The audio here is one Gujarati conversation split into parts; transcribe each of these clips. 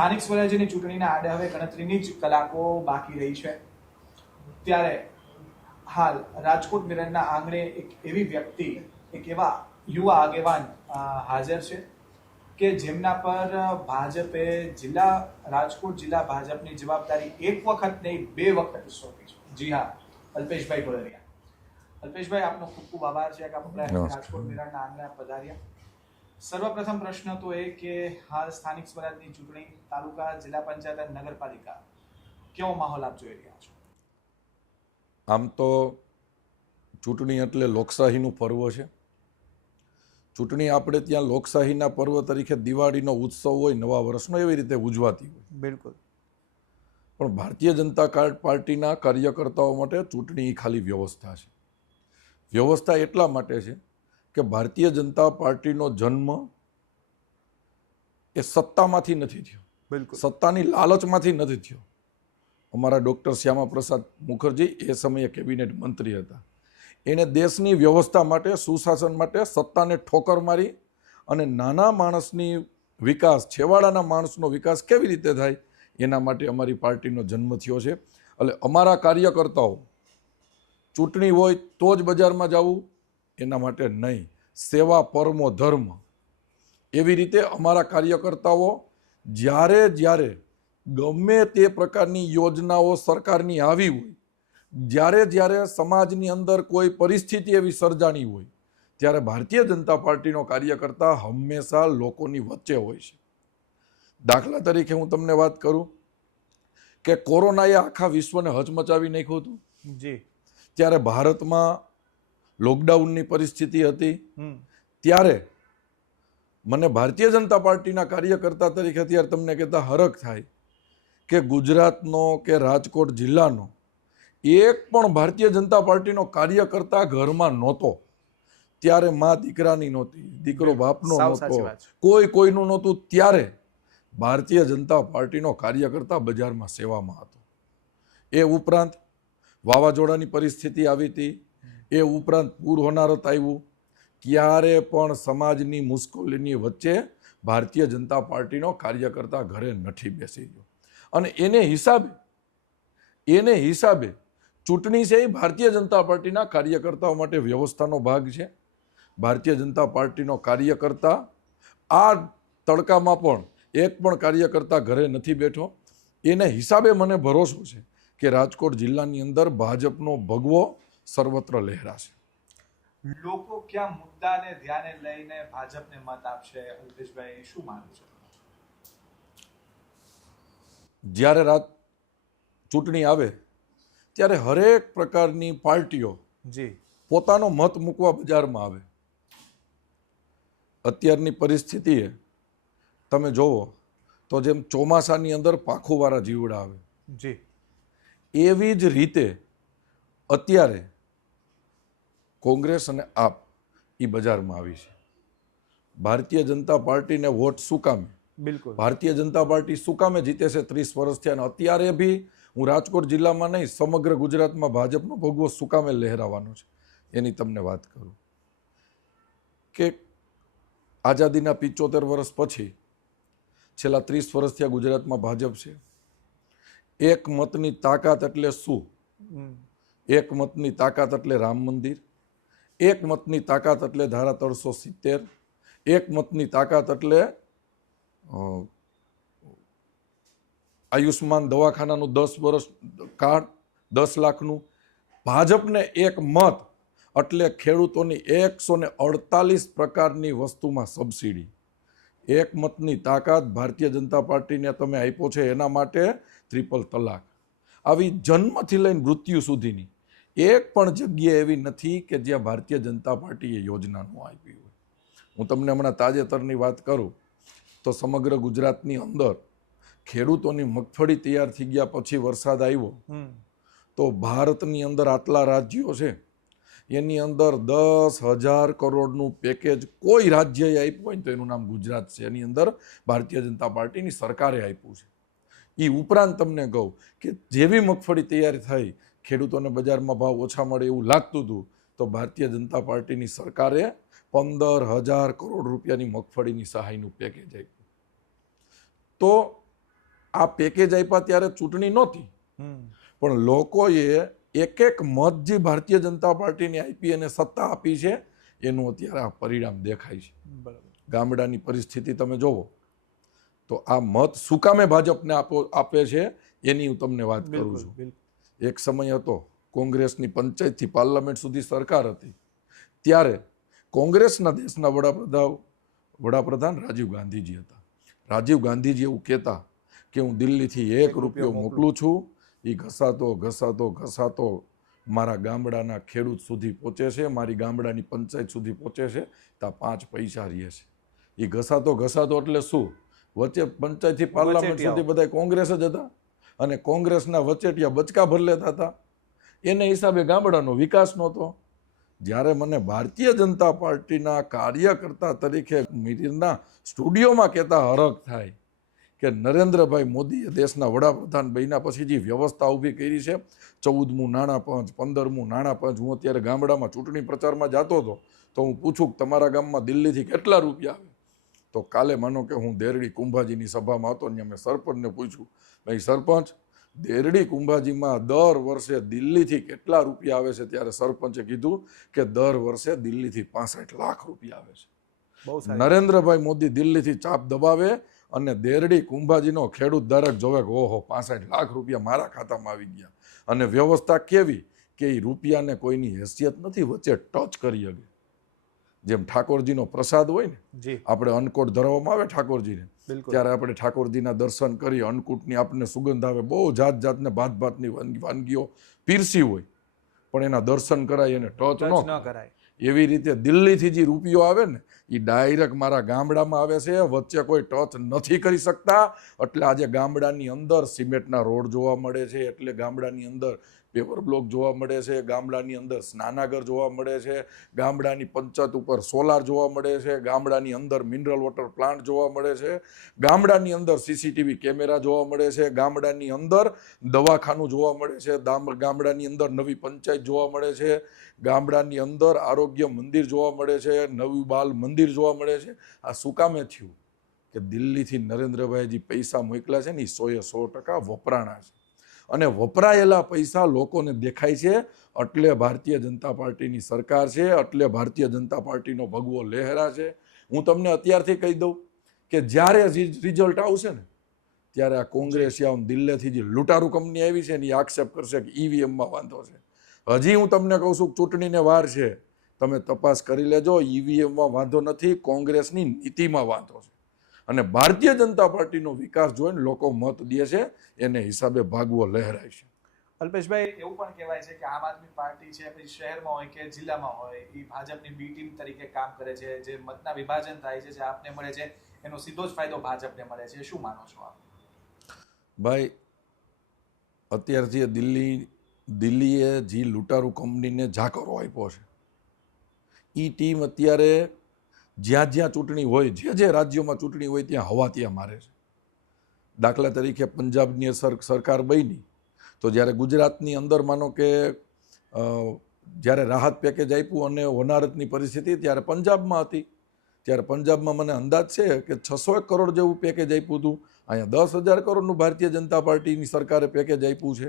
સ્થાનિક સ્વરાજ્યની ચૂંટણીના આડે હવે ગણતરીની જ કલાકો બાકી રહી છે ત્યારે હાલ રાજકોટ મિરરના આંગણે એક એવી વ્યક્તિ, એક એવા યુવા આગેવાન હાજર છે કે જેમના પર ભાજપે રાજકોટ જિલ્લા ભાજપની જવાબદારી એક વખત નહીં 2 વખત સોંપી છે. જી હા, અલ્પેશભાઈ ઢોલરિયા. અલ્પેશભાઈ, આપનો ખૂબ ખૂબ આભાર છે કે આપ રાજકોટ મિરરના આંગણે પધાર્યા. સર્વપ્રથમ પ્રશ્ન તો એ કે હાલ સ્થાનિક સ્વરાજની ચૂંટણી, તાલુકા, જિલ્લા પંચાયત અને નગરપાલિકા, કેવો માહોલ આપ જોઈ રહ્યા છો? આમ તો ચૂંટણી એટલે લોકશાહીનું પર્વ છે. ચૂંટણી આપણે ત્યાં લોકશાહીના પર્વ તરીકે દિવાળીનો ઉત્સવ હોય, નવા વર્ષનો, એવી રીતે ઉજવાતી હોય. બિલકુલ. પણ ભારતીય જનતા પાર્ટીના કાર્યકર્તાઓ માટે ચૂંટણી ખાલી વ્યવસ્થા છે. વ્યવસ્થા એટલા માટે છે કે ભારતીય જનતા પાર્ટીનો જન્મ એ સત્તામાંથી નથી થયો. બિલકુલ. સત્તાની લાલચમાંથી નથી થયો. અમારા ડૉક્ટર શ્યામા પ્રસાદ મુખર્જી એ સમયે કેબિનેટ મંત્રી હતા. એને દેશની વ્યવસ્થા માટે, સુશાસન માટે સત્તાને ઠોકર મારી અને નાના માણસની વિકાસ, છેવાડાના માણસનો વિકાસ કેવી રીતે થાય એના માટે અમારી પાર્ટીનો જન્મ થયો છે. એટલે અમારા કાર્યકર્તાઓ ચૂંટણી હોય તો જ બજારમાં જવું એના માટે નહીં, સેવા પરમો ધર્મ, એવી રીતે અમારા કાર્યકર્તાઓ જ્યારે ગમે તે પ્રકારની યોજનાઓ સરકારની આવી હોય, જ્યારે સમાજની અંદર કોઈ પરિસ્થિતિ એવી સર્જાણી હોય, ત્યારે ભારતીય જનતા પાર્ટીનો કાર્યકર્તા હંમેશા લોકોની વચ્ચે હોય છે. દાખલા તરીકે હું તમને વાત કરું કે કોરોનાએ આખા વિશ્વને હચમચાવી નાખ્યું હતું. જી. ત્યારે ભારતમાં લોકડાઉનની પરિસ્થિતિ હતી. ત્યારે મને ભારતીય જનતા પાર્ટીના કાર્યકર્તા તરીકે ત્યારે તમને કહેતા હરખ થાય કે ગુજરાતનો કે રાજકોટ જિલ્લાનો એક પણ ભારતીય જનતા પાર્ટીનો કાર્યકર્તા ઘરમાં નહોતો. ત્યારે મા દીકરાની નહોતી, દીકરો બાપનો નહોતો, કોઈનું નહોતું. ત્યારે ભારતીય જનતા પાર્ટીનો કાર્યકર્તા બજારમાં સેવામાં હતો. એ ઉપરાંત વાવાઝોડાની પરિસ્થિતિ આવી હતી, એ ઉપરાંત પૂર હોનારત આવ્યું, ક્યારે પણ સમાજની મુશ્કેલીની વચ્ચે ભારતીય જનતા પાર્ટીનો કાર્યકર્તા ઘરે નથી બેસી ગયો. અને એને હિસાબે ચૂંટણી છે એ ભારતીય જનતા પાર્ટીના કાર્યકર્તાઓ માટે વ્યવસ્થાનો ભાગ છે. ભારતીય જનતા પાર્ટીનો કાર્યકર્તા આ તડકામાં પણ એક પણ કાર્યકર્તા ઘરે નથી બેઠો. એને હિસાબે મને ભરોસો છે કે રાજકોટ જિલ્લાની અંદર ભાજપનો ભગવો સર્વત્ર લહેરાશે. લોકો ક્યાં મુદ્દાને ધ્યાને લઈને ભાજપને મત આપશે, અલ્પેશભાઈ શું માનવું છે? જ્યારે ચૂંટણી આવે ત્યારે હરેક પ્રકારની પાર્ટીઓ પોતાનો મત મૂકવા બજારમાં આવે. અત્યારની પરિસ્થિતિએ તમે જોવો તો જેમ ચોમાસાની અંદર પાંખુવાળા જીવડા આવે, એવી જ રીતે અત્યારે કોંગ્રેસ અને આપ એ બજારમાં આવી છે. ભારતીય જનતા પાર્ટીને વોટ શું કામે? બિલકુલ. ભારતીય જનતા પાર્ટી શું કામે જીતે છે 30 વર્ષ થયા? અને અત્યારે બી હું રાજકોટ જિલ્લામાં નહીં, સમગ્ર ગુજરાતમાં ભાજપનો ભગવો શું કામે લહેરાવાનો છે એની તમને વાત કરું કે આઝાદીના 75 વર્ષ પછી છેલ્લા 30 વર્ષ થયા ગુજરાતમાં ભાજપ છે. એક મતની તાકાત એટલે શું? એક મતની તાકાત એટલે રામ મંદિર, એક મતની તાકાત એટલે ધારા 370, એક મતની તાકાત એટલે આયુષ્માન દવાખાનાનું 10 વર્ષ કાર્ડ 10 લાખનું. ભાજપને એક મત એટલે ખેડૂતોની 148 પ્રકારની વસ્તુમાં સબસિડી. એક મતની તાકાત ભારતીય જનતા પાર્ટીને તમે આપ્યો છે એના માટે ટ્રિપલ તલાક. આવી જન્મથી લઈને મૃત્યુ સુધીની એક પણ જગ્યા એવી નથી કે જ્યાં ભારતીય જનતા પાર્ટીએ યોજના ન આપી હોય. હું તમને હમણાં તાજેતરની વાત કરું તો સમગ્ર ગુજરાતની અંદર ખેડૂતોની મગફળી તૈયાર થઈ ગયા પછી વરસાદ આવ્યો તો ભારતની અંદર આટલા રાજ્યો છે એની અંદર 10,000 કરોડનું પેકેજ કોઈ રાજ્યએ આપ્યું હોય તો એનું નામ ગુજરાત છે. એની અંદર ભારતીય જનતા પાર્ટીની સરકારે આપ્યું છે. એ ઉપરાંત તમને કહું કે જેવી મગફળી તૈયાર થઈ ખેડૂતોને બજારમાં ભાવ ઓછા મળે એવું લાગતું હતું તો ભારતીય જનતા પાર્ટીની સરકારે 15,000 કરોડ રૂપિયાની મગફળીની સહાયનું પેકેજ આપ્યું. તો આ પેકેજ આપ્યા ત્યારે ચૂંટણી નહોતી, પણ લોકોએ એક એક મત જે ભારતીય જનતા પાર્ટીને આપી અને સત્તા આપી છે એનું અત્યારે આ પરિણામ દેખાય છે. ગામડાની પરિસ્થિતિ તમે જોવો તો આ મત શું કામે ભાજપને આપે છે એની હું તમને વાત કરું છું. એક સમય હતો કોંગ્રેસની પંચાયતથી પાર્લામેન્ટ સુધી સરકાર હતી, ત્યારે કોંગ્રેસના દેશના વડાપ્રધાન રાજીવ ગાંધીજી હતા. રાજીવ ગાંધીજી એવું કહેતા કે હું દિલ્હીથી 1 રૂપિયો મોકલું છું, એ ઘસાતો મારા ગામડાના ખેડૂત સુધી પહોંચે છે, મારી ગામડાની પંચાયત સુધી પહોંચે છે, ત્યાં 5 પૈસા રહે છે. એ ઘસાતો એટલે શું? વચ્ચે પંચાયતથી પાર્લામેન્ટ સુધી બધા કોંગ્રેસ જ હતા અને કોંગ્રેસના વચેટિયા બચકા ભર લેતા હતા. એને હિસાબે ગામડાનો વિકાસ નહોતો. જ્યારે મને ભારતીય જનતા પાર્ટીના કાર્યકર્તા તરીકે મીડિયાના સ્ટુડિયોમાં કહેતા હરખ થાય કે નરેન્દ્રભાઈ મોદીએ દેશના વડાપ્રધાન બન્યા પછી જે વ્યવસ્થા ઊભી કરી છે, 14મું નાણાં પંચ, 15મું નાણાં પંચ. હું અત્યારે ગામડામાં ચૂંટણી પ્રચારમાં જતો હતો તો હું પૂછું કે તમારા ગામમાં દિલ્હીથી કેટલા રૂપિયા આવે? તો કાલે માનો કે હું દેરડી કુંભાજીની સભામાં હતો ને મેં સરપંચને પૂછ્યું, ભાઈ સરપંચ, દેરડી કુંભાજીમાં દર વર્ષે દિલ્હીથી કેટલા રૂપિયા આવે છે? ત્યારે સરપંચે કીધું કે દર વર્ષે દિલ્હીથી 65 લાખ રૂપિયા આવે છે. નરેન્દ્રભાઈ મોદી દિલ્હીથી ચાપ દબાવે અને દેરડી કુંભાજીનો ખેડૂત ધારક જોવે કે ઓહો 65 લાખ રૂપિયા મારા ખાતામાં આવી ગયા. અને વ્યવસ્થા કેવી કે એ રૂપિયાને કોઈની હેસિયત નથી વચ્ચે ટચ કરી શકે. જેમ ઠાકોરજીનો પ્રસાદ હોય ને, આપણે અન્નકૂટ ધરવામાં આવે ઠાકોરજીને, ત્યારે આપણે ઠાકોરજીના દર્શન કરી અન્નકૂટની આપણને સુગંધ આવે, બહુ જાતને ભાતની વાનગીઓ પીરસી હોય, પણ એના દર્શન કરાય એને ટચ ન કરાય. એવી રીતે દિલ્હીથી જે રૂપિયો આવે ને એ ડાયરેક્ટ મારા ગામડામાં આવે છે, વચ્ચે કોઈ ટચ નથી કરી શકતા. એટલે આજે ગામડાની અંદર સિમેન્ટના રોડ જોવા મળે છે, એટલે ગામડાની અંદર પેવર બ્લોક જોવા મળે છે, ગામડાની અંદર સ્નાનાગર જોવા મળે છે, ગામડાની પંચાયત ઉપર સોલાર જોવા મળે છે, ગામડાની અંદર મિનરલ વોટર પ્લાન્ટ જોવા મળે છે, ગામડાની અંદર સીસીટીવી કેમેરા જોવા મળે છે, ગામડાની અંદર દવાખાનું જોવા મળે છે, ગામડાની અંદર નવી પંચાયત જોવા મળે છે, ગામડાની અંદર આરોગ્ય મંદિર જોવા મળે છે, નવું બાલ મંદિર જોવા મળે છે. આ શું કામે થયું કે દિલ્હીથી નરેન્દ્રભાઈજી પૈસા મોકલ્યા છે ને એ 100% વપરાણા છે, અને વપરાયેલા પૈસા લોકોને દેખાય છે. એટલે ભારતીય જનતા પાર્ટીની સરકાર છે, એટલે ભારતીય જનતા પાર્ટીનો ભગવો લહેરા છે. હું તમને અત્યારથી કહી દઉં કે જ્યારે રિઝલ્ટ આવશે ને ત્યારે આ કોંગ્રેસિયાઓ દિલ્હીથી જે લૂંટારૂ કંપની આવી છે ને એ આક્ષેપ કરશે કે ઈવીએમમાં વાંધો છે. હજી હું તમને કહું છું ચૂંટણીને વાર છે, તમે તપાસ કરી લેજો. ઈવીએમમાં વાંધો નથી, કોંગ્રેસની નીતિમાં વાંધો છે. અને ભારતીય જનતા પાર્ટીનો વિકાસ જોઈને લોકો મત દે છે, એને હિસાબે ભાગવો લહેરાય છે. અલ્પેશભાઈ, એવું પણ કહેવાય છે કે આમ આદમી પાર્ટી છે પછી શહેરમાં હોય કે જિલ્લામાં હોય એ ભાજપની બી ટીમ તરીકે કામ કરે છે. જે મતના વિભાજન થાય છે, જે આપને મળે છે એનો સીધો જ ફાયદો ભાજપને મળે છે. શું માનો છો આપ? ભાઈ, અત્યારથી દિલ્હીએ જે લૂંટારૂ કંપનીને જાકરો આપ્યો છે, એ ટીમ અત્યારે જ્યાં જ્યાં ચૂંટણી હોય, જે રાજ્યોમાં ચૂંટણી હોય ત્યાં હવા ત્યાં મારે છે. દાખલા તરીકે પંજાબની સરકાર બની તો જ્યારે ગુજરાતની અંદર માનો કે જ્યારે રાહત પેકેજ આપ્યું અને હોનારતની પરિસ્થિતિ ત્યારે પંજાબમાં હતી, ત્યારે પંજાબમાં મને અંદાજ છે કે 600 કરોડ જેવું પેકેજ આપ્યું હતું. અહીંયા 10,000 કરોડનું ભારતીય જનતા પાર્ટીની સરકારે પેકેજ આપ્યું છે.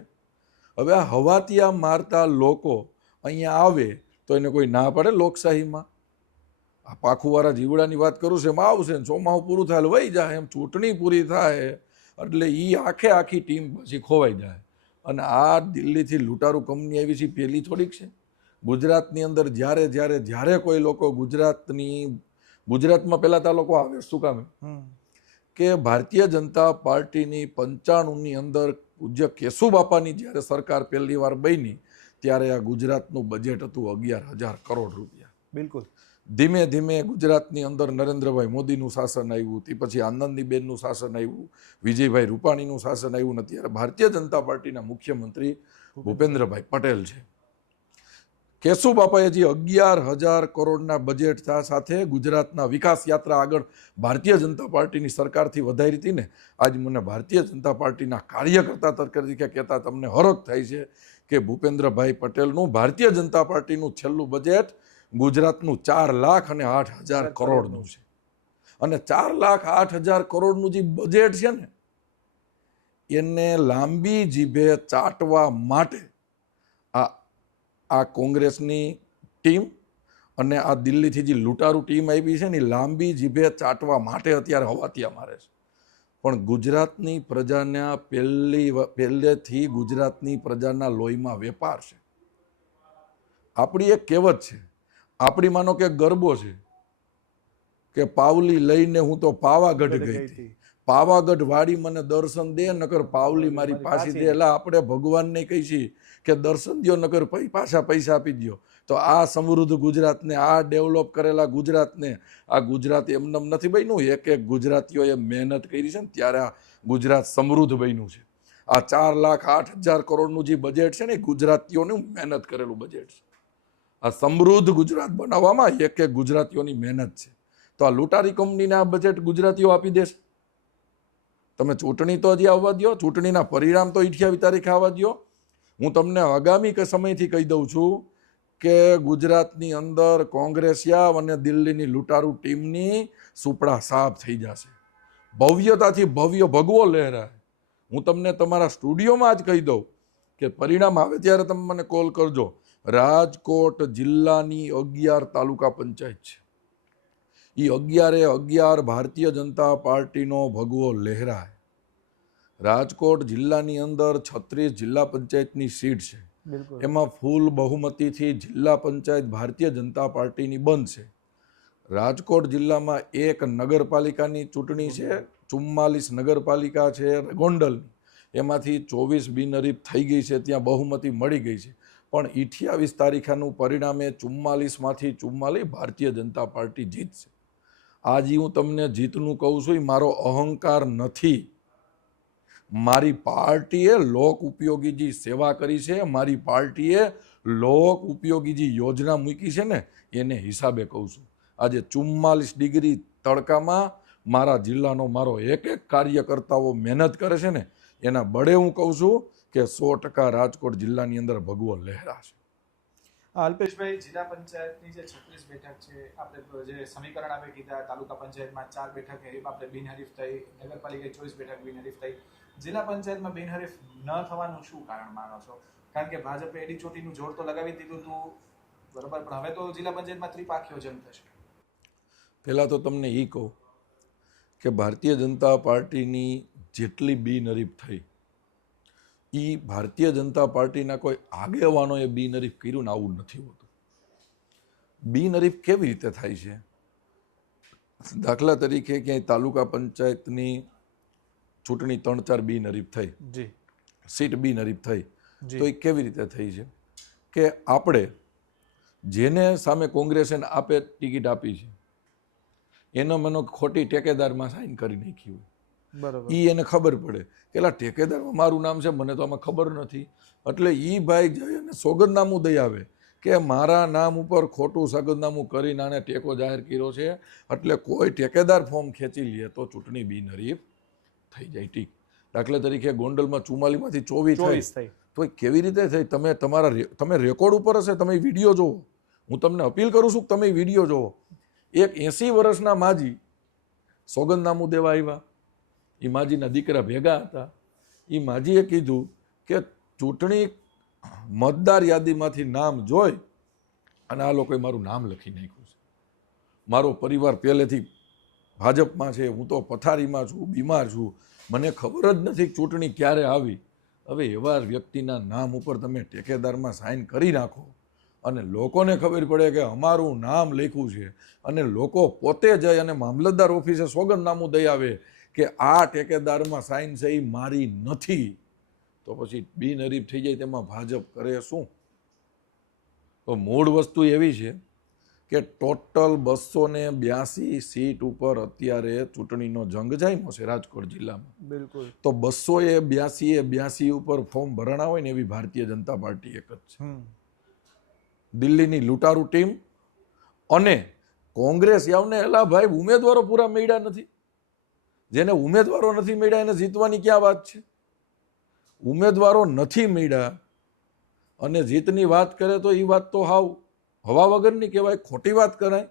હવે આ હવાતિયા મારતા લોકો અહીંયા આવે તો એને કોઈ ના પડે? લોકશાહીમાં આ પાખુવાળા જીવડાની વાત કરું છું, એમાં આવશે ને ચોમાહું પૂરું થાય વહી જાય, એમ ચૂંટણી પૂરી થાય એટલે એ આખી ટીમ પછી ખોવાઈ જાય. અને આ દિલ્હીથી લૂંટારૂ કંપની આવી છે પહેલી થોડીક છે. ગુજરાતની અંદર જ્યારે કોઈ લોકો ગુજરાતમાં પહેલાં તો આ લોકો આવે શું કામે કે ભારતીય જનતા પાર્ટીની 95ની અંદર પૂજ્ય કેશુબાપાની જ્યારે સરકાર પહેલી વાર બની ત્યારે આ ગુજરાતનું બજેટ હતું 11,000 કરોડ રૂપિયા. બિલકુલ. ધીમે ધીમે ગુજરાતની અંદર નરેન્દ્રભાઈ મોદીનું શાસન આવ્યું, તે પછી આનંદીબેનનું શાસન આવ્યું, વિજયભાઈ રૂપાણીનું શાસન આવ્યું, ને અત્યારે ભારતીય જનતા પાર્ટીના મુખ્યમંત્રી ભૂપેન્દ્રભાઈ પટેલ છે. કેશુબાપાએ જે 11,000 કરોડના બજેટ સાથે ગુજરાતના વિકાસ યાત્રા આગળ ભારતીય જનતા પાર્ટીની સરકારથી વધારી હતી ને, આજ મને ભારતીય જનતા પાર્ટીના કાર્યકર્તા તરીકે કહેતા તમને હરખ થાય છે કે ભૂપેન્દ્રભાઈ પટેલનું ભારતીય જનતા પાર્ટીનું છેલ્લું બજેટ ગુજરાતનું 4,08,000 કરોડનું છે. અને 4,08,000 કરોડનું જે બજેટ છે ને એને લાંબી જીભે ચાટવા માટે આ કોંગ્રેસની ટીમ અને આ દિલ્હીથી જે લૂંટારૂ ટીમ આવી છે ને લાંબી જીભે ચાટવા માટે અત્યારે હવાતિયા મારે છે. પણ ગુજરાતની પ્રજાના પહેલેથી ગુજરાતની પ્રજાના લોહીમાં વેપાર છે. આપણી એક કહેવત છે, આપણી માનો કે ગરબો છે કે પાવલી લઈને હું તો પાવાગઢ ગઈ હતી, પાવાગઢ વાળી મને દર્શન દે નકર પાવલી મારી પાછી દે. એટલે આપણે ભગવાનને કહી છીએ કે દર્શન દો નકર પાછા પૈસા આપી દો. તો આ સમૃદ્ધ ગુજરાતને, આ ડેવલપ કરેલા ગુજરાતને, આ ગુજરાત એમનેમ નથી બન્યું. એક એક ગુજરાતીઓએ મહેનત કરી છે ને ત્યારે આ ગુજરાત સમૃદ્ધ બન્યું છે. આ 4,08,000 કરોડનું જે બજેટ છે ને એ ગુજરાતીઓનું મહેનત કરેલું બજેટ છે. આ સમૃદ્ધ ગુજરાત બનાવવામાં એક એક ગુજરાતીઓની મહેનત છે. તો આ લૂંટારી કંપનીને આ બજેટ ગુજરાતીઓ આપી દેશે? તમે ચૂંટણી તો હજી આવવા દો, ચૂંટણીના પરિણામ તો 28 તારીખે આવવા દો. હું તમને આગામી સમયથી કહી દઉં છું કે ગુજરાતની અંદર કોંગ્રેસિયા અને દિલ્હીની લૂંટારૂ ટીમની સુપડા સાફ થઈ જશે. ભવ્યતાથી ભવ્ય ભગવો લહેરાય. હું તમને તમારા સ્ટુડિયોમાં જ કહી દઉં કે પરિણામ આવે ત્યારે તમે મને કોલ કરજો. રાજકોટ જિલ્લાની 11 તાલુકા પંચાયત છે. એ 11 ભારતીય જનતા પાર્ટીનો ભગવો લહેરાય. રાજકોટ જિલ્લાની અંદર 36 જિલ્લા પંચાયતની સીટ છે. એમાં ફૂલ બહુમતીથી જિલ્લા પંચાયત ભારતીય જનતા પાર્ટીની બનશે. રાજકોટ જિલ્લામાં એક નગરપાલિકાની ચૂંટણી છે, 44 નગરપાલિકા છે ગોંડલની, એમાંથી 24 બિનહરીફ થઈ ગઈ છે, ત્યાં બહુમતી મળી ગઈ છે. પણ 28 તારીખનું પરિણામે 44માંથી 44 ભારતીય જનતા પાર્ટી જીતશે. આજે હું તમને જીતનું કહું છું, એ મારો અહંકાર નથી. મારી પાર્ટીએ લોક ઉપયોગી જે સેવા કરી છે, મારી પાર્ટીએ લોક ઉપયોગી જે યોજના મૂકી છે ને એને હિસાબે કહું છું. આજે 44 ડિગ્રી તડકામાં મારા જિલ્લાનો મારો એક એક કાર્યકર્તાઓ મહેનત કરે છે ને એના બળે હું કહું છું કે 100% રાજકોટ જિલ્લાની અંદર ભગવો લહેરાશે. અલ્પેશભાઈ, જિલ્લા પંચાયતની જે 36 બેઠક છે, આપણે જે સમીકરણ આપણે કીધા, તાલુકા પંચાયતમાં 4 બેઠક એવી આપણે બિનહરીફ થઈ, નગરપાલિકા 24 બેઠક બિનહરીફ થઈ. જિલ્લા પંચાયતમાં બિનહરીફ ન થવાનું શું કારણ માનો છો? કારણ કે ભાજપે એડી ચોટીનું જોર તો લગાવી દીધું હતું, બરોબર, પણ હવે તો જિલ્લા પંચાયતમાં ત્રિપાખીઓ જંગ થશે. પહેલાં તો તમને એ કહું કે ભારતીય જનતા પાર્ટીની જેટલી બિનહરીફ થઈ એ ભારતીય જનતા પાર્ટીના કોઈ આગેવાનોએ બિનહરીફ કર્યું ને આવું નથી હોતું. બિનહરીફ કેવી રીતે થાય છે? દાખલા તરીકે ક્યાંય તાલુકા પંચાયતની ચૂંટણી 3-4 બિનહરીફ થઈ, સીટ બિનહરીફ થઈ, તો એ કેવી રીતે થઈ છે કે આપણે જેને સામે કોંગ્રેસે આપે ટિકિટ આપી છે એનો મને ખોટી ટેકેદારમાં સાઇન કરી નાખી હોય, બરાબર, એને ખબર પડે કે એલા ટેકેદારમાં મારું નામ છે, મને તો આમાં ખબર નથી. એટલે એ ભાઈ જાય અને સોગંદનામું દઈ આવે કે મારા નામ ઉપર ખોટું સોગંદનામું કરીને આને ટેકો જાહેર કર્યો છે, એટલે કોઈ ટેકેદાર ફોર્મ ખેંચી લે તો ચૂંટણી બિનહરીફ થઈ જાય. ઠીક, દાખલા તરીકે ગોંડલમાં 44માંથી 24 થઈ, તો કેવી રીતે થઈ? તમે રેકોર્ડ ઉપર હશે, તમે વિડીયો જોવો. હું તમને અપીલ કરું છું કે તમે વિડીયો જોવો. એક 80 વર્ષના માજી સોગંદનામું દેવા આવ્યા, એ માજીના દીકરા ભેગા હતા. એ માજીએ કીધું કે ચૂંટણી મતદાર યાદીમાંથી નામ જોઈ અને આ લોકોએ મારું નામ લખી નાખ્યું છે. મારો પરિવાર પહેલેથી ભાજપમાં છે, હું તો પથારીમાં છું, બીમાર છું, મને ખબર જ નથી ચૂંટણી ક્યારે આવી. હવે એવા વ્યક્તિના નામ ઉપર તમે ટેકેદારમાં સાઇન કરી નાખો અને લોકોને ખબર પડે કે અમારું નામ લખ્યું છે અને લોકો પોતે જાય અને મામલતદાર ઓફિસે સોગંદનામું દઈ આવે કે આ ટેકેદારમાં સાઇન છે એ મારી નથી, તો પછી બિનહરીફ થઈ જાય તેમાં ભાજપ કરે શું? તો મૂળ વસ્તુ એવી છે કે ટોટલ 282 સીટ ઉપર અત્યારે ચૂંટણીનો જંગ જામ્યો છે રાજકોટ જિલ્લામાં. બિલકુલ. તો 282 ઉપર ફોર્મ ભરણા હોય ને એવી ભારતીય જનતા પાર્ટી એક જ છે. દિલ્હીની લૂંટારૂ ટીમ અને કોંગ્રેસ યાવને એલા ભાઈ ઉમેદવારો પૂરા મળ્યા નથી. જેને ઉમેદવારો નથી મળ્યા એને જીતવાની ક્યાં વાત છે? ઉમેદવારો નથી મળ્યા અને જીતની વાત કરે તો એ વાત તો હાવ હવા વગરની કહેવાય, ખોટી વાત કરાય.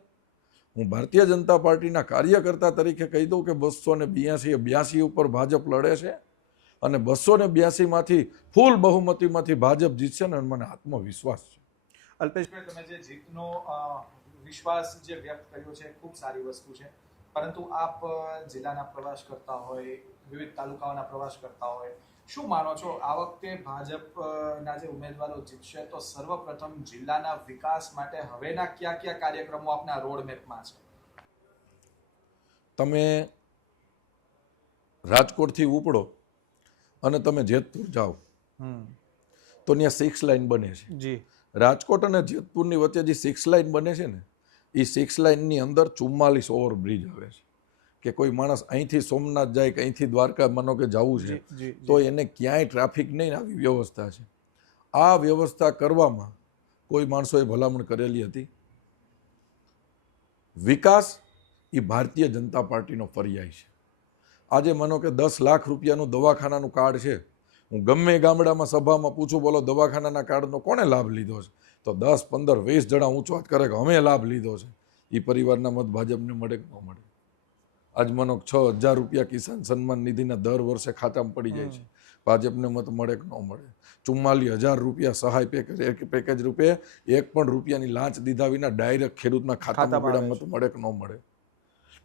હું ભારતીય જનતા પાર્ટીના કાર્યકર્તા તરીકે કહી દઉં કે 282 ઉપર ભાજપ લડે છે, અને 282માંથી ફૂલ બહુમતીમાંથી ભાજપ જીતશે ને મને આત્મવિશ્વાસ છે. અલ્પેશભાઈ, તમે જે જીતનો વિશ્વાસ જે વ્યક્ત કર્યો છે ખૂબ સારી વસ્તુ છે, પરંતુ આપ જિલ્લાના પ્રવાસ કરતા હોય, વિવિધ તાલુકાઓના પ્રવાસ કરતા હોય, શું માનો છો આ વખતે ભાજપના જે ઉમેદવારો જીતશે તો સર્વપ્રથમ જિલ્લાના વિકાસ માટે હવેના કયા કયા કાર્યક્રમો આપના રોડ મેપમાં છે? તમે રાજકોટથી ઉપડો અને તમે જેતપુર જાઓ તો ત્યાં 6 લાઇન બને છે. જી. રાજકોટ અને જેતપુરની વચ્ચે જે 6 લાઇન બને છે ને એ 6 લાઇનની અંદર 44 ઓવરબ્રિજ આવે છે કે કોઈ માણસ અહીંથી સોમનાથ જાય કે અહીંથી દ્વારકા માનો કે જવું છે તો એને ક્યાંય ટ્રાફિક નહીં, આવી વ્યવસ્થા છે. આ વ્યવસ્થા કરવામાં કોઈ માણસોએ ભલામણ કરેલી હતી. વિકાસ એ ભારતીય જનતા પાર્ટીનો પર્યાય છે. આજે માનો કે 10 લાખ રૂપિયાનું દવાખાનાનું કાર્ડ છે, હું ગમે ગામડામાં સભામાં પૂછું, બોલો દવાખાનાના કાર્ડનો કોણે લાભ લીધો છે, તો 10, 15, 20 જણા ઊંચો હાથ કરે કે અમે લાભ લીધો છે. એ પરિવારના મત ભાજપને મળે કે ન મળે? આજ માનો 6,000 રૂપિયા કિસાન સન્માન નિધિના દર વર્ષે ખાતામાં પડી જાય છે, ભાજપને મત મળે કે ન મળે? 44,000 રૂપિયા સહાય પેકેજ રૂપે 1 પણ રૂપિયાની લાંચ દીધા વિના ડાયરેક્ટ ખેડૂતના ખાતામાં પડ્યા મત મળે કે ન મળે?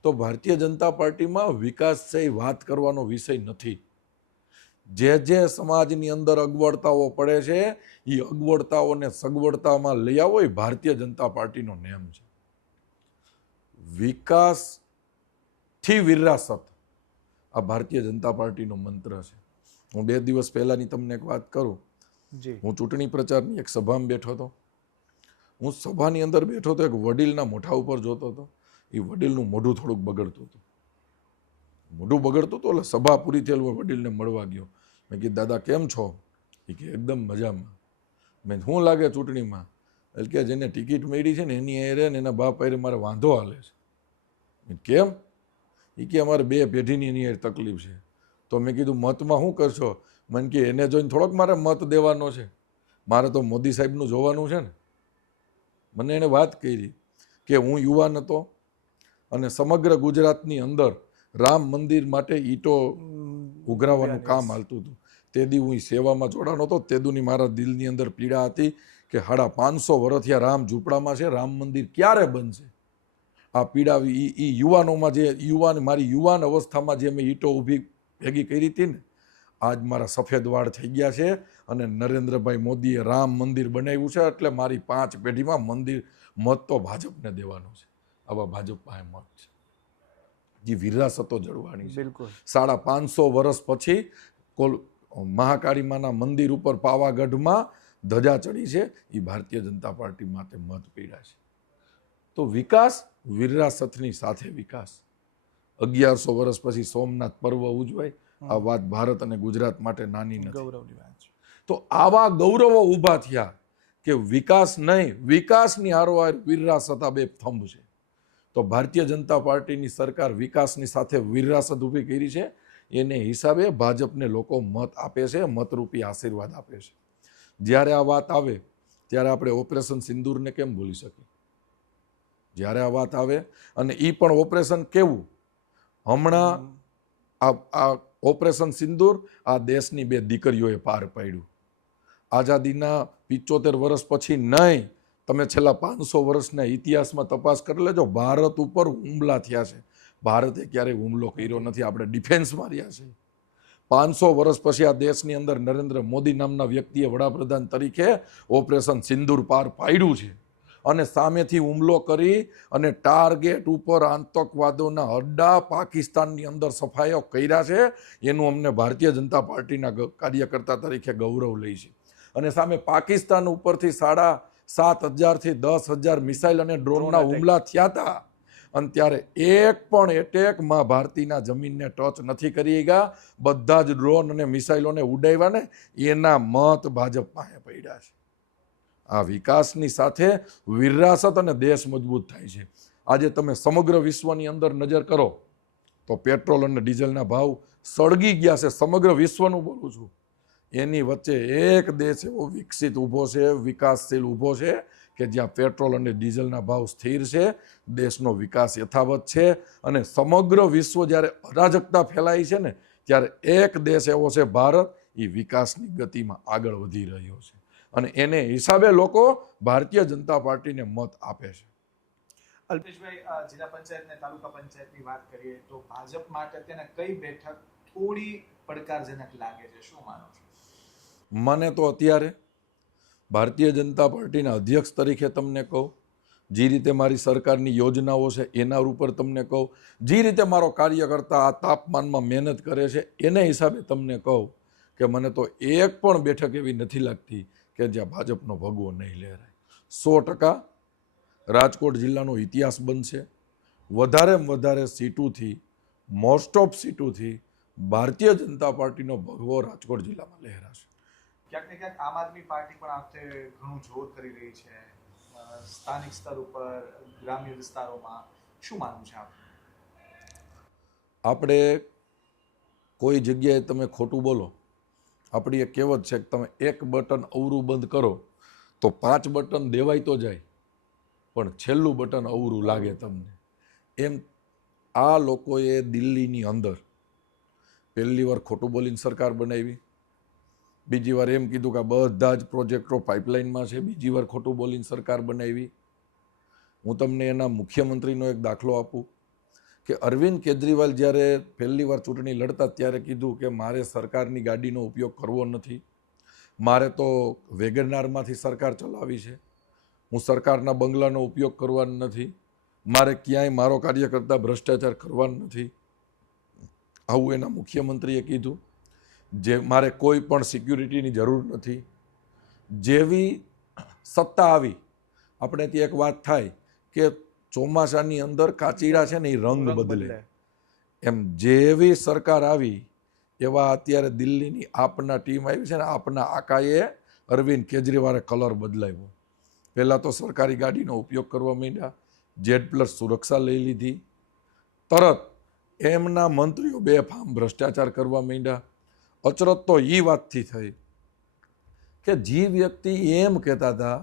તો ભારતીય જનતા પાર્ટીમાં વિકાસ છે એ વાત કરવાનો વિષય નથી. જે સમાજની અંદર અગવડતાઓ પડે છે એ અગવડતાઓને સગવડતામાં લઈ આવો એ ભારતીય જનતા પાર્ટીનો નેમ છે. વિકાસથી વિરાસત આ ભારતીય જનતા પાર્ટીનો મંત્ર છે. હું 2 દિવસ પહેલાની તમને એક વાત કરું. હું ચૂંટણી પ્રચારની એક સભામાં બેઠો હતો. હું સભાની અંદર બેઠો હતો, એક વડીલના મોઢા ઉપર જોતો હતો. એ વડીલનું મોઢું થોડુંક બગડતું હતું. મોઢું બગડતું હતું એટલે સભા પૂરી થયેલું વડીલને મળવા ગયો. મેં કીધું દાદા કેમ છો? એ કે એકદમ મજામાં. મેં શું લાગે ચૂંટણીમાં? એટલે કે જેને ટિકિટ મળી છે ને એની એરે ને એના બાપ એરે મારે વાંધો હાલે છે. કેમ? એ કે અમારે 2 પેઢીની એની એર તકલીફ છે. તો મેં કીધું મતમાં શું કરશો? મને કે એને જોઈને થોડોક મારે મત દેવાનો છે, મારે તો મોદી સાહેબનું જોવાનું છે ને. મને એને વાત કરી કે હું યુવાન હતો અને સમગ્ર ગુજરાતની અંદર રામ મંદિર માટે ઈંટો ઉઘરાવવાનું કામ હાલતું હતું. તે દી હું સેવામાં જોડાનો હતો. તે દીની મારા દિલની અંદર પીડા હતી કે 550 વર્ષથી રામ ઝૂંપડામાં છે, રામ મંદિર ક્યારે બનશે? આ પીડા એ યુવાનોમાં જે મારી યુવાન અવસ્થામાં જે મેં ઈંટો ઊભી ભેગી કરી હતી ને, આજ મારા સફેદ વાળ થઈ ગયા છે અને નરેન્દ્રભાઈ મોદીએ રામ મંદિર બનાવ્યું છે એટલે મારી 5 પેઢીમાં મત તો ભાજપને દેવાનો છે. આવા ભાજપ પાસે મત છે. જે વિરાસતો જળવાની છે. બિલકુલ. 550 વર્ષ પછી મહાકાળીમાના મંદિર ઉપર પાવાગઢમાં ધજા ચડી છે, એ ભારતીય જનતા પાર્ટી માટે મત પીડા છે. તો વિકાસ વિરાસતની સાથે વિકાસ. 1100 વર્ષ પછી સોમનાથ પર્વ ઉજવાય, આ વાત ભારત અને ગુજરાત માટે નાની નથી, ગૌરવની વાત છે. તો આવા ગૌરવો ઊભા થયા કે વિકાસ નહીં, વિકાસની હારોહાર વિરાસત આ 2 થંભ છે. તો ભારતીય જનતા પાર્ટીની સરકાર વિકાસની સાથે વિરાસત ઊભી કરી છે. એને હિસાબે ભાજપને લોકો મત આપે છે, મતરૂપી આશીર્વાદ આપે છે. જ્યારે આ વાત આવે ત્યારે આપણે ઓપરેશન સિંદૂરને કેમ ભૂલી શકીએ? જ્યારે આ વાત આવે, અને એ પણ ઓપરેશન કેવું? હમણાં આ ઓપરેશન સિંદૂર આ દેશની 2 દીકરીઓએ પાર પાડ્યું. આઝાદીના 75 વર્ષ પછી નહીં, તમે છેલ્લા 500 વર્ષના ઇતિહાસમાં તપાસ કરી લેજો, ભારત ઉપર હુમલા થયા છે. ભારતે ક્યારેય હુમલો કર્યો નથી, આપણે ડિફેન્સમાં રહ્યા છે. 500 વર્ષ પછી આ દેશની અંદર નરેન્દ્ર મોદી નામના વ્યક્તિએ વડાપ્રધાન તરીકે ઓપરેશન સિંદૂર પાર પાડ્યું છે અને સામેથી હુમલો કરી અને ટાર્ગેટ ઉપર આતંકવાદોના અડ્ડા પાકિસ્તાનની અંદર સફાયો કર્યા છે. એનું અમને ભારતીય જનતા પાર્ટીના કાર્યકર્તા તરીકે ગૌરવ લઈ છે. અને સામે પાકિસ્તાન ઉપરથી 7,500 થી 10,000 મિસાઇલ અને ડ્રોનના હુમલા થયા હતા, અને ત્યારે એક પણ એટેક માં ભારતીના જમીનને ટચ નથી કરી ગયા. બધા જ ડ્રોન અને મિસાઇલોને ઉડાવ્યા ને એના મત ભાજપ પાસે પડ્યા છે. આ વિકાસની સાથે વિરાસત અને દેશ મજબૂત થાય છે. આજે તમે સમગ્ર વિશ્વની અંદર નજર કરો તો પેટ્રોલ અને ડીઝલના ભાવ સળગી ગયા છે. સમગ્ર વિશ્વનું બોલું છું. એની વચ્ચે એક દેશ એવો વિકસિત ઊભો છે, વિકાસશીલ ઊભો છે કે જ્યાં પેટ્રોલ અને ડીઝલના ભાવ સ્થિર છે, દેશનો વિકાસ યથાવત છે. અને સમગ્ર વિશ્વ જ્યારે અરાજકતા ફેલાઈ છે ને ત્યારે એક દેશ એવો છે ભારત, એ વિકાસની ગતિમાં આગળ વધી રહ્યો છે અને એને હિસાબે લોકો ભારતીય જનતા પાર્ટીને મત આપે છે. અલ્પેશભાઈ, જિલ્લા પંચાયત ને તાલુકા પંચાયતની વાત કરીએ તો ભાજપ માટે અત્યારે કઈ બેઠક થોડી પડકારજનક લાગે છે, શું માનો છો? મને તો અત્યારે ભારતીય જનતા પાર્ટીના અધ્યક્ષ તરીકે તમને કહું, જે રીતે મારી સરકારની યોજનાઓ છે એના ઉપર તમને કહું, જે રીતે મારો કાર્યકર્તા આ તાપમાનમાં મહેનત કરે છે એને હિસાબે તમને કહું કે મને તો એક પણ બેઠક એવી નથી લાગતી કે જ્યાં ભાજપનો ભગવો નહીં લહેરાય. 100% રાજકોટ જિલ્લાનો ઇતિહાસ બનશે. વધારેમાં વધારે સીટોથી, મોસ્ટ ઓફ સીટોથી ભારતીય જનતા પાર્ટીનો ભગવો રાજકોટ જિલ્લામાં લહેરાશે. ક્યાંક ને ક્યાંક આમ આદમી પાર્ટી પણ આ વખતે ઘણું જોર કરી રહી છે સ્થાનિક સ્તર ઉપર, ગ્રામ્ય વિસ્તારોમાં, શું માનવું છે આપનું? આપણે કોઈ જગ્યાએ તમે ખોટું બોલો, આપણી એક કહેવત છે કે તમે એક બટન અવરું બંધ કરો તો 5 બટન દેવાય તો જાય, પણ છેલ્લું બટન અવરું લાગે તમને. એમ આ લોકોએ દિલ્હીની અંદર પહેલી વાર ખોટું બોલીને સરકાર બનાવી, બીજી વાર એમ કીધું કે બધા જ પ્રોજેક્ટો પાઇપલાઇનમાં છે, બીજી વાર ખોટું બોલીને સરકાર બનાવી. હું તમને એના મુખ્યમંત્રીનો એક દાખલો આપું કે અરવિંદ કેજરીવાલ જ્યારે પહેલી વાર ચૂંટણી લડતા ત્યારે કીધું કે મારે સરકારની ગાડીનો ઉપયોગ કરવો નથી, મારે તો વેગનારમાંથી સરકાર ચલાવી છે, હું સરકારના બંગલાનો ઉપયોગ કરવાનો નથી, મારે ક્યાંય મારો કાર્યકર્તા ભ્રષ્ટાચાર કરવાનો નથી. આવું એના મુખ્યમંત્રીએ કીધું. જે મારે કોઈ પણ સિક્યુરિટીની જરૂર નથી. જેવી સત્તા આવી, આપણે ત્યાં એક વાત થાય કે ચોમાસાની અંદર કાચીડા છે ને એ રંગ બદલે, એમ જેવી સરકાર આવી એવા અત્યારે દિલ્હીની આપના ટીમ આવી છે ને, આપના આકાએ અરવિંદ કેજરીવાલે કલર બદલાવ્યો. પહેલાં તો સરકારી ગાડીનો ઉપયોગ કરવા માંડ્યા, Z+ સુરક્ષા લઈ લીધી, તરત એમના મંત્રીઓ બેફામ ભ્રષ્ટાચાર કરવા માંડ્યા. અચરત તો એ વાતથી થઈ કે જે વ્યક્તિ એમ કહેતા હતા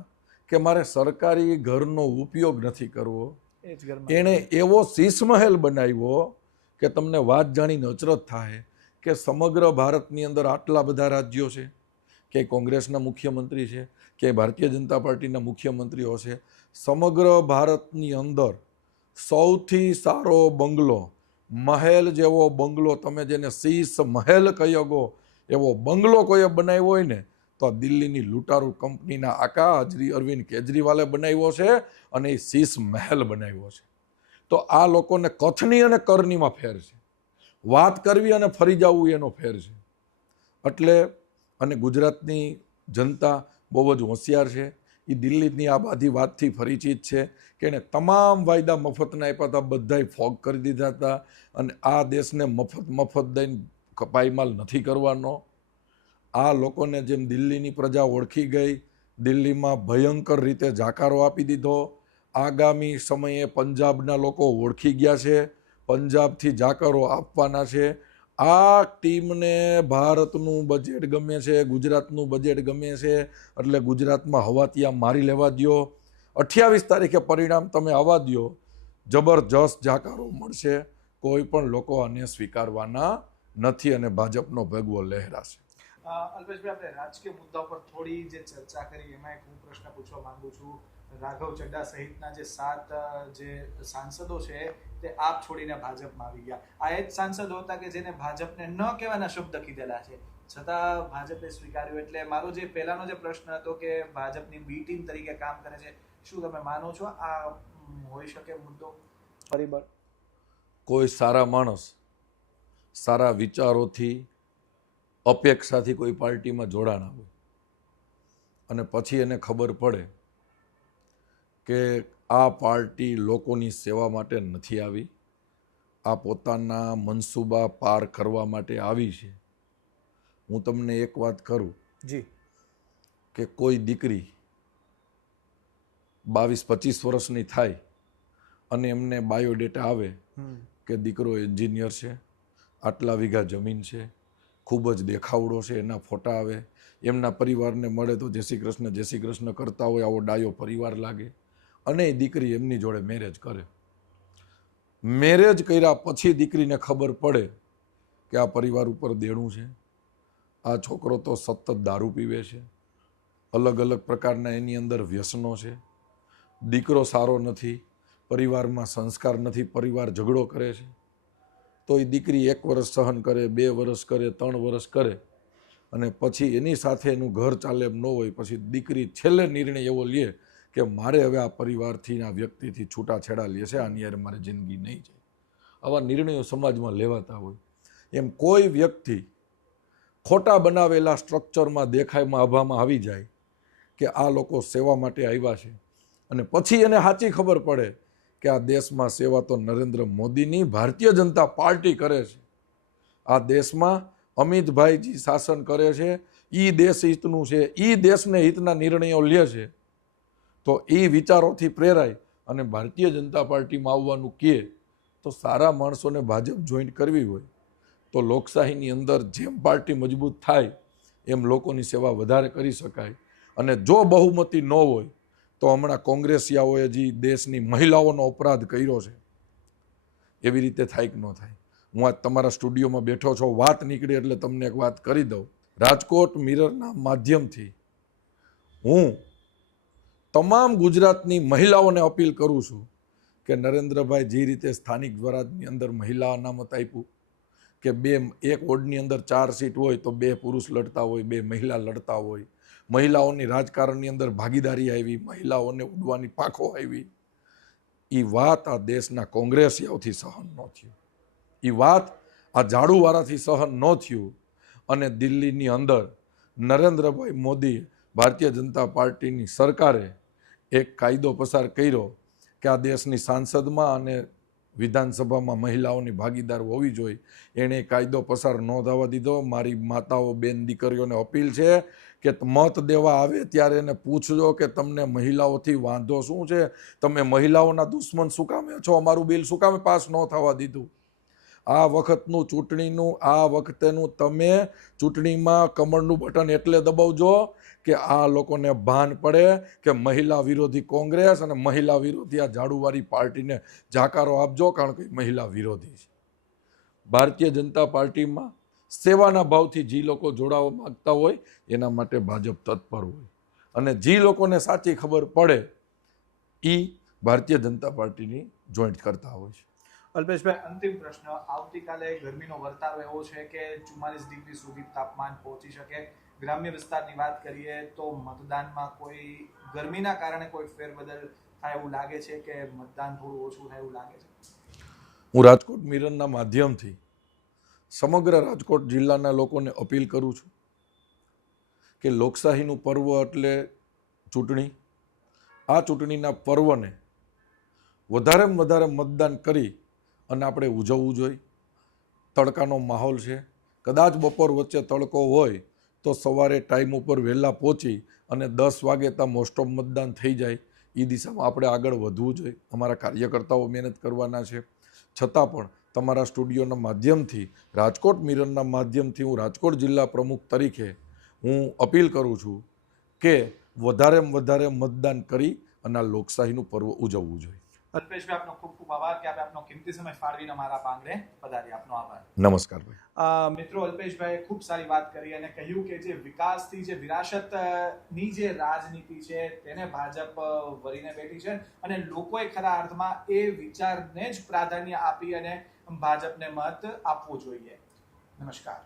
કે મારે સરકારી ઘરનો ઉપયોગ નથી કરવો, એણે એવો શીશ મહેલ બનાવ્યો કે તમને વાત જાણીને અચરત થાય કે સમગ્ર ભારતની અંદર આટલા બધા રાજ્યો છે, કે કોંગ્રેસના મુખ્યમંત્રી છે, કે ભારતીય જનતા પાર્ટીના મુખ્યમંત્રીઓ છે, સમગ્ર ભારતની અંદર સૌથી સારો બંગલો, મહેલ જેવો બંગલો, તમે જેને શીશ મહેલ કહી શકો એવો બંગલો કોઈએ બનાવ્યો હોય ને તો દિલ્હીની લૂંટારૂ કંપનીના આકા અરવિંદ કેજરીવાલે બનાવ્યો છે અને એ શીશ મહેલ બનાવ્યો છે. તો આ લોકોને કથની અને કરનીમાં ફેર છે, વાત કરવી અને ફરી જવું એનો ફેર છે. એટલે અને ગુજરાતની જનતા બહુ જ હોશિયાર છે, એ દિલ્હીની આ બધી વાતથી પરિચિત છે કે એને તમામ વાયદા મફતના આપ્યા હતા, બધાય ફોગ કરી દીધા હતા અને આ દેશને મફત દઈને પાયમાલ નથી કરવાનો. આ લોકોને જેમ દિલ્હીની પ્રજા ઓળખી ગઈ, દિલ્હીમાં ભયંકર રીતે જાકારો આપી દીધો. આગામી સમયે પંજાબના લોકો ઓળખી ગયા છે, પંજાબથી જાકારો આપવાના છે. આ ટીમને ભારતનું બજેટ ગમે છે, ગુજરાતનું બજેટ ગમે છે, એટલે ગુજરાતમાં હવા ત્યાં મારી લેવા દો. 28 તારીખે પરિણામ તમે આવવા દો, જબરજસ્ત જાકારો મળશે. કોઈ પણ લોકો આને સ્વીકારવાના નથી અને ભાજપનો ભગવો લહેરાશે. અલ્પેશભાઈ, આપણે રાજકીય મુદ્દા પર થોડી જે ચર્ચા કરી એમાં એક હું પ્રશ્ન પૂછવા માંગુ છું. રાઘવ ચડ્ડા સહિતના જે 7 જે સાંસદો છે તે આપ છોડીને ભાજપમાં આવી ગયા. આ એ જ સાંસદો હતા કે જેને ભાજપને ન કહેવાના શબ્દ કીધેલા છે, છતાં ભાજપે સ્વીકાર્યું. એટલે મારો જે પહેલાનો જે પ્રશ્ન હતો કે ભાજપની બી ટીમ તરીકે કામ કરે છે, શું તમે માનો છો આ હોઈ શકે મુદ્દો, પરિબળ? કોઈ સારા માણસ સારા વિચારોથી, અપેક્ષાથી કોઈ પાર્ટીમાં જોડાણ આવે અને પછી એને ખબર પડે કે આ પાર્ટી લોકોની સેવા માટે નથી આવી, આ પોતાના મનસૂબા પાર કરવા માટે આવી છે. હું તમને એક વાત કરું જી, કે કોઈ દીકરી 22-25 વર્ષની થાય અને એમને બાયોડેટા આવે કે દીકરો એન્જિનિયર છે, આટલા વીઘા જમીન છે, ખૂબ જ દેખાવડો છે, એના ફોટા આવે, એમના પરિવારને મળે તો જય શ્રી કૃષ્ણ કરતા હોય આવો ડાયો પરિવાર લાગે અને એ દીકરી એમની જોડે મેરેજ કરે. મેરેજ કર્યા પછી દીકરીને ખબર પડે કે આ પરિવાર ઉપર દેણું છે, આ છોકરો તો સતત દારૂ પીવે છે, અલગ અલગ પ્રકારના એની અંદર વ્યસનો છે, દીકરો સારો નથી, પરિવારમાં સંસ્કાર નથી, પરિવાર ઝઘડો કરે છે, તો એ દીકરી 1 વર્ષ સહન કરે, 2 વર્ષ કરે, 3 વર્ષ કરે અને પછી એની સાથે એનું ઘર ચાલે એમ ન હોય, પછી દીકરી છેલ્લે નિર્ણય એવો લે કે મારે હવે આ પરિવારથી આ વ્યક્તિથી છૂટાછેડા લે છે, આની યારે મારે જિંદગી નહીં જાય. આવા નિર્ણયો સમાજમાં લેવાતા હોય. એમ કોઈ વ્યક્તિ ખોટા બનાવેલા સ્ટ્રક્ચરમાં દેખાયમાં આભામાં આવી જાય કે આ લોકો સેવા માટે આવ્યા છે અને પછી એને સાચી ખબર પડે કે આ દેશમાં સેવા તો નરેન્દ્ર મોદીની ભારતીય જનતા પાર્ટી કરે છે, આ દેશમાં અમિતભાઈજી શાસન કરે છે, એ દેશ હિતનું છે, એ દેશને હિતના નિર્ણયો લે છે, તો એ વિચારોથી પ્રેરાય અને ભારતીય જનતા પાર્ટીમાં આવવાનું કહે તો સારા માણસોને ભાજપ જોઈન્ટ કરવી હોય તો લોકશાહીની અંદર જેમ પાર્ટી મજબૂત થાય એમ લોકોની સેવા વધારે કરી શકાય. અને જો બહુમતી ન હોય તો હમણાં કોંગ્રેસિયાઓએ જે દેશની મહિલાઓનો અપરાધ કર્યો છે એવી રીતે થાય કે ન થાય. હું આજ તમારા સ્ટુડિયોમાં બેઠો છો, વાત નીકળી એટલે તમને એક વાત કરી દઉં. રાજકોટ મિરરના માધ્યમથી હું તમામ ગુજરાતની મહિલાઓને અપીલ કરું છું કે નરેન્દ્રભાઈ જે રીતે સ્થાનિક સ્વરાજની અંદર મહિલા અનામત આપ્યું કે એક વોર્ડની અંદર 4 સીટ હોય તો 2 પુરુષ લડતા હોય, 2 મહિલા લડતા હોય, મહિલાઓની રાજકારણની અંદર ભાગીદારી આવી, મહિલાઓને ઉડવાની પાંખો આવી, એ વાત આ દેશના કોંગ્રેસીઓથી સહન ન થયું, એ વાત આ ઝાડુવાળાથી સહન ન થયું અને દિલ્હીની અંદર નરેન્દ્રભાઈ મોદી ભારતીય જનતા પાર્ટીની સરકારે એક કાયદો પસાર કર્યો કે આ દેશની સાંસદમાં અને વિધાનસભામાં મહિલાઓની ભાગીદાર હોવી જોઈએ. એણે કાયદો પસાર ન થવા દીધો. મારી માતાઓ, બેન, દીકરીઓને અપીલ છે કે મત દેવા આવે ત્યારે એને પૂછજો કે તમને મહિલાઓથી વાંધો શું છે, તમે મહિલાઓના દુશ્મન શું કામે છો, અમારું બિલ શું કામે પાસ ન થવા દીધું. આ વખતનું ચૂંટણીનું, આ વખતેનું તમે ચૂંટણીમાં કમળનું બટન એટલે દબાવજો કે આ લોકોને ભાન પડે કે મહિલા વિરોધી કોંગ્રેસ અને મહિલા વિરોધી આ ઝાડુવાળી પાર્ટીને જાકારો આપજો, કારણ કે મહિલા વિરોધી છે. ભારતીય જનતા પાર્ટીમાં સેવાના ભાવથી જે લોકો જોડાવા માંગતા હોય એના માટે ભાજપ તત્પર હોય અને જે લોકોને સાચી ખબર પડે એ ભારતીય જનતા પાર્ટીની જોઈન્ટ કરતા હોય છે. અલ્પેશભાઈ, અંતિમ પ્રશ્ન. આવતીકાલે ગરમીનો વર્તારો એવો છે કે 44 ડિગ્રી સુધી તાપમાન પહોંચી શકે. ગ્રામ્ય વિસ્તારની વાત કરીએ તો મતદાનમાં કોઈ ગરમીના કારણે કોઈ ફેરબદલ થાય એવું લાગે છે કે મતદાન થોડું ઓછું થાય એવું લાગે છે? હું રાજકોટ મિરરના માધ્યમથી સમગ્ર રાજકોટ જિલ્લાના લોકોને અપીલ કરું છું કે લોકશાહીનું પર્વ એટલે ચૂંટણી. આ ચૂંટણીના પર્વને વધારેમાં વધારે મતદાન કરી અને આપણે ઉજવવું જોઈએ. તડકાનો માહોલ છે, કદાચ બપોર વચ્ચે તડકો હોય તો સવારે ટાઈમ ઉપર વહેલા પહોંચી અને 10 વાગે ત્યાં મોસ્ટ ઓફ મતદાન થઈ જાય. એ દિશામાં આપણે આગળ વધવું જોઈએ. અમારા કાર્યકર્તાઓ મહેનત કરવાના છે. છતાં પણ તમારા સ્ટુડિયોના માધ્યમથી, રાજકોટ મિરરના માધ્યમથી હું રાજકોટ જિલ્લા પ્રમુખ તરીકે હું અપીલ કરું છું કે વધારેમાં વધારે મતદાન કરી અને આ લોકશાહીનું પર્વ ઉજવવું જોઈએ. અલ્પેશભાઈ, આપનો ખૂબ ખૂબ આભાર કે આપે આપનો કિંમતી સમય ફાળવીને મારા પાંગડે પધારી. આપનો આભાર. નમસ્કાર ભાઈ. મિત્રો, અલ્પેશભાઈએ ખૂબ સારી વાત કરી અને કહ્યું કે જે વિકાસથી, જે વિરાસતની જે રાજનીતિ છે તેને ભાજપ વરીને બેઠી છે અને લોકોએ ખરા અર્થમાં એ વિચારને જ પ્રાધાન્ય આપી અને ભાજપને મત આપવો જોઈએ. નમસ્કાર.